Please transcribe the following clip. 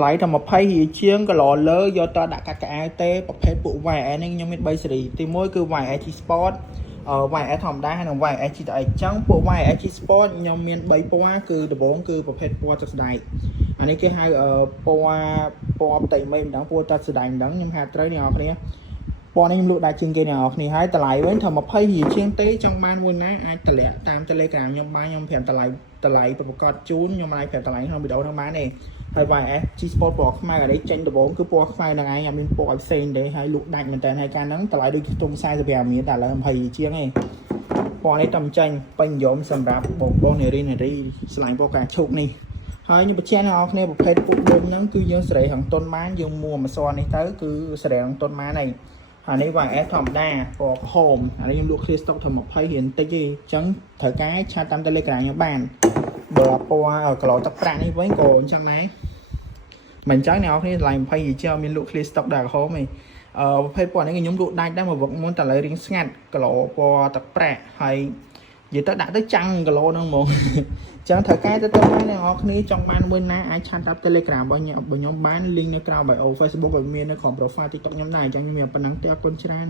តម្លៃតែ20ជាងក៏ល្អលើយកតដាក់កាត់កៅអៅទេប្រភេទពួក YS នេះខ្ញុំមាន3ស៊េរីទី1គឺ YS G Sport YS ធម្មតាហើយនិង YS GTX ចឹងពួក YS G Sport ខ្ញុំមាន3ពណ៌គឺដំបូងគឺប្រភេទពណ៌ទឹកស្ដែកអានេះគេហៅពណ៌ផ្ទៃមេម្ដងពណ៌ទឹកស្ដែកម្ដងខ្ញុំហៅត្រូវអ្នកនរគ្នាពណ៌នេះខ្ញុំលក់ដាច់ជាងគេអ្នកនរគ្នាហើយតម្លៃវិញថា20រៀលជាងទេចង់បានមួយណាអាចតម្លាក់តាម Telegram ខ្ញុំបានខ្ញុំប្រាប់តម្លៃប្រកាសជូនខ្ញុំអាចប្រាប់តម្លៃក្នុងវីដេអូហ្នឹងបានទេហើយ YS G Sport ពណ៌ខ្មៅអានេះចេញដំបូងគឺពណ៌ខ្មៅហ្នឹងឯងអត់មានពណ៌ឲ្យផ្សេងទេហើយលក់ដាច់មែនតើហើយកាលហ្នឹងតម្លៃដូចខ្ទង់45រៀលតែឥឡូវ20ជាងឯងពណ៌នេះតែមិនចាញ់ពេញនិយមសម្រាប់បងនារីស្លាញ់ពណ៌កាឈូកនេះហើយខ្ញុំបញ្ជាក់អ្នកនរគ្នាប្រភេទពុកដុំហ្នឹងគឺយើងសេរីហងតុនបានយើងមួមួយសរនេះទៅគឺសេរីហងតុនបានហើយហើយនេះ YS ធម្មតាពណ៌ក្រហមអានេះខ្ញុំលក់ clear stock ថា20រៀលតិចទេអញ្ចឹងត្រូវការឆាតតាម Telegram ខ្ញុំបានបើពណ៌គីឡូទឹកប្រាក់នេះវិញក៏អញ្ចឹងដែរមិនអញ្ចឹងអ្នកនរគ្នាតម្លៃ20រៀលជាងមានលក់ clear stock ដែរក្រហមទេប្រភេទពណ៌នេះខ្ញុំលក់ដាច់ដែរមកវឹកមុនតែឥឡូវរៀងស្ងាត់គីឡូពណ៌ទឹកប្រាក់ហើយនិយាយទៅដាក់ទៅចាំងគីឡូហ្នឹងហ្មងអញ្ចឹងត្រូវការទៅបានអ្នកនរគ្នាចង់បានមួយណាអាចឆាតតាម Telegram របស់ខ្ញុំបាន link នៅក្រៅ bio Facebook ក៏មាននៅក្នុង profile TikTok ខ្ញុំដែរអញ្ចឹងខ្ញុំមានប៉ុណ្ណឹងទេអរគុណច្រើន